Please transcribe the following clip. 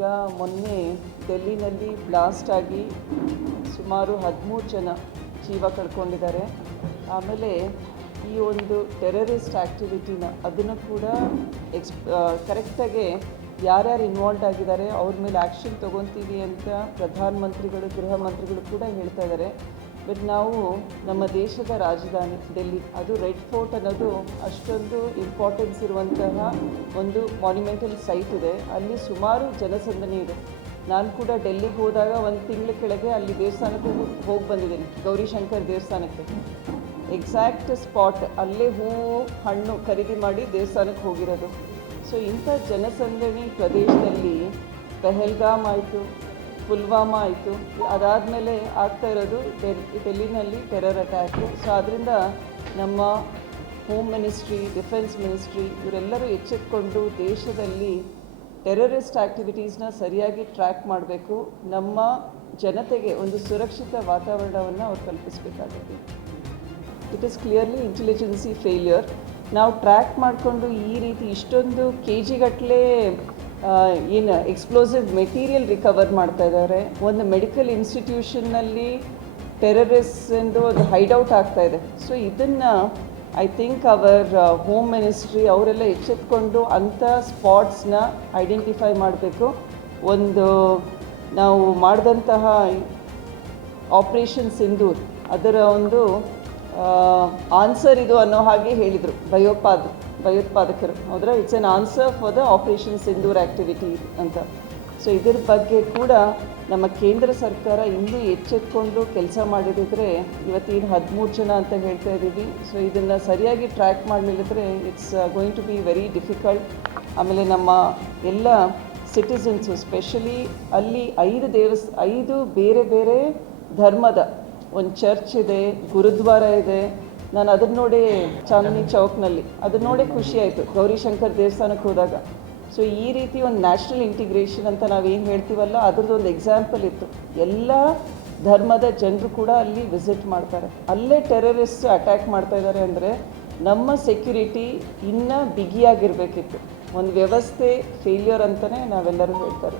ಈಗ ಮೊನ್ನೆ ಡೆಲ್ಲಿನಲ್ಲಿ ಬ್ಲಾಸ್ಟ್ ಆಗಿ ಸುಮಾರು ಹದಿಮೂರು ಜನ ಜೀವ ಕಳ್ಕೊಂಡಿದ್ದಾರೆ. ಆಮೇಲೆ ಈ ಒಂದು ಟೆರರಿಸ್ಟ್ ಆ್ಯಕ್ಟಿವಿಟಿನ ಅದನ್ನು ಕೂಡ ಎಕ್ಸ್ ಕರೆಕ್ಟಾಗಿ ಯಾರ್ಯಾರು ಇನ್ವಾಲ್ವ್ ಆಗಿದ್ದಾರೆ, ಅವ್ರ ಮೇಲೆ ಆ್ಯಕ್ಷನ್ ತೊಗೊತೀವಿ ಅಂತ ಪ್ರಧಾನಮಂತ್ರಿಗಳು, ಗೃಹ ಮಂತ್ರಿಗಳು ಕೂಡ ಹೇಳ್ತಾ ಇದ್ದಾರೆ. ಬಟ್ ನಾವು ನಮ್ಮ ದೇಶದ ರಾಜಧಾನಿ ಡೆಲ್ಲಿ ಅದು ರೆಡ್ ಫೋರ್ಟ್ ಅನ್ನೋದು ಅಷ್ಟೊಂದು ಇಂಪಾರ್ಟೆನ್ಸ್ ಇರುವಂತಹ ಒಂದು ಮಾನ್ಯುಮೆಂಟಲ್ ಸೈಟ್ ಇದೆ. ಅಲ್ಲಿ ಸುಮಾರು ಜನಸಂದಣಿ ಇದೆ. ನಾನು ಕೂಡ ಡೆಲ್ಲಿಗೆ ಹೋದಾಗ ಒಂದು ತಿಂಗಳ ಕೆಳಗೆ ಅಲ್ಲಿ ದೇವಸ್ಥಾನಕ್ಕೆ ಹೋಗಿ ಬಂದಿದ್ದೀನಿ, ಗೌರಿಶಂಕರ್ ದೇವಸ್ಥಾನಕ್ಕೆ. ಎಕ್ಸಾಕ್ಟ್ ಸ್ಪಾಟ್ ಅಲ್ಲೇ ಹೂವು ಹಣ್ಣು ಖರೀದಿ ಮಾಡಿ ದೇವಸ್ಥಾನಕ್ಕೆ ಹೋಗಿರೋದು. ಸೊ ಇಂಥ ಜನಸಂದಣಿ ಪ್ರದೇಶದಲ್ಲಿ ಪೆಹಲ್ಗಾಮ್ ಆಯಿತು ಪುಲ್ವಾಮಾ ಆಯಿತು. ಅದಾದಮೇಲೆ ಆಗ್ತಾ ಇರೋದು ಡೆಲ್, ಡೆಲ್ಲಿನಲ್ಲಿ ಟೆರರ್ ಅಟ್ಯಾಕು ಸೊ ಅದರಿಂದ ನಮ್ಮ ಹೋಮ್ ಮಿನಿಸ್ಟ್ರಿ ಡಿಫೆನ್ಸ್ ಮಿನಿಸ್ಟ್ರಿ ಇವರೆಲ್ಲರೂ ಎಚ್ಚೆತ್ಕೊಂಡು ದೇಶದಲ್ಲಿ ಟೆರರಿಸ್ಟ್ ಆ್ಯಕ್ಟಿವಿಟೀಸ್ನ ಸರಿಯಾಗಿ ಟ್ರ್ಯಾಕ್ ಮಾಡಬೇಕು. ನಮ್ಮ ಜನತೆಗೆ ಒಂದು ಸುರಕ್ಷಿತ ವಾತಾವರಣವನ್ನು ಅವ್ರು ಕಲ್ಪಿಸಬೇಕಾಗುತ್ತೆ. It is clearly intelligence failure ನಾವು ಟ್ರ್ಯಾಕ್ ಮಾಡಿಕೊಂಡು ಈ ರೀತಿ ಇಷ್ಟೊಂದು ಕೆ ಜಿಗಟ್ಟಲೆ ಏನು ಎಕ್ಸ್ಪ್ಲೋಸಿವ್ ಮೆಟೀರಿಯಲ್ ರಿಕವರ್ ಮಾಡ್ತಾ ಇದ್ದಾರೆ ಒಂದು ಮೆಡಿಕಲ್ ಇನ್ಸ್ಟಿಟ್ಯೂಷನ್ನಲ್ಲಿ ಟೆರರಿಸ್ಟಿಂದು ಅದು ಹೈಡೌಟ್ ಆಗ್ತಾ ಇದೆ. ಸೊ ಇದನ್ನು I think our home ministry ಅವರೆಲ್ಲ ಎಚ್ಚೆತ್ಕೊಂಡು ಅಂಥ ಸ್ಪಾಟ್ಸ್ನ ಐಡೆಂಟಿಫೈ ಮಾಡಬೇಕು. ಒಂದು ನಾವು ಮಾಡಿದಂತಹ ಆಪ್ರೇಷನ್ ಸಿಂಧೂರ್ ಅದರ ಒಂದು ಆನ್ಸರ್ ಇದು ಅನ್ನೋ ಹಾಗೆ ಹೇಳಿದರು. ಭಯೋತ್ಪಾದ ಭಯೋತ್ಪಾದಕರು. ಹೌದ್ರ? It's an answer for the operation Sindoor activity ಅಂತ. ಸೊ ಇದ್ರ ಬಗ್ಗೆ ಕೂಡ ನಮ್ಮ ಕೇಂದ್ರ ಸರ್ಕಾರ ಇನ್ನೂ ಎಚ್ಚೆತ್ಕೊಂಡು ಕೆಲಸ ಮಾಡಿದಿದ್ರೆ ಇವತ್ತಿನ ಹದಿಮೂರು ಜನ ಅಂತ ಹೇಳ್ತಾ ಇದ್ದೀವಿ. ಸೊ ಇದನ್ನು ಸರಿಯಾಗಿ track ಮಾಡಲಿಲ್ಲದ್ರೆ it's going to be very difficult ಆಮೇಲೆ ನಮ್ಮ ಎಲ್ಲ ಸಿಟಿಸನ್ಸು ಸ್ಪೆಷಲಿ ಅಲ್ಲಿ ಐದು ದೇವಸ್, ಐದು ಬೇರೆ ಬೇರೆ ಧರ್ಮದ. ಒಂದು ಚರ್ಚ್ ಇದೆ, ಗುರುದ್ವಾರ ಇದೆ ನಾನು ಅದನ್ನ ನೋಡಿ ಚಾಂದಿನಿ ಚೌಕ್ನಲ್ಲಿ, ಅದನ್ನ ನೋಡಿ ಖುಷಿ ಆಯಿತು. ಗೌರಿಶಂಕರ್ ದೇವಸ್ಥಾನಕ್ಕೆ ಹೋದಾಗ. ಸೊ ಈ ರೀತಿ ಒಂದು ನ್ಯಾಷನಲ್ ಇಂಟಿಗ್ರೇಷನ್ ಅಂತ ನಾವೇನು ಹೇಳ್ತೀವಲ್ಲ, ಅದ್ರದ್ದು ಒಂದು ಎಕ್ಸಾಂಪಲ್ ಇತ್ತು. ಎಲ್ಲ ಧರ್ಮದ ಜನರು ಕೂಡ ಅಲ್ಲಿ ವಿಸಿಟ್ ಮಾಡ್ತಾರೆ. ಅಲ್ಲೇ ಟೆರರಿಸ್ಟ್ ಅಟ್ಯಾಕ್ ಮಾಡ್ತಾ ಇದ್ದಾರೆ ಅಂದರೆ, ನಮ್ಮ ಸೆಕ್ಯುರಿಟಿ ಇನ್ನೂ ಬಿಗಿಯಾಗಿರಬೇಕಿತ್ತು. ಒಂದು ವ್ಯವಸ್ಥೆ ಫೇಲ್ಯೂರ್ ಅಂತಲೇ ನಾವೆಲ್ಲರೂ ಹೇಳ್ತಾರೆ.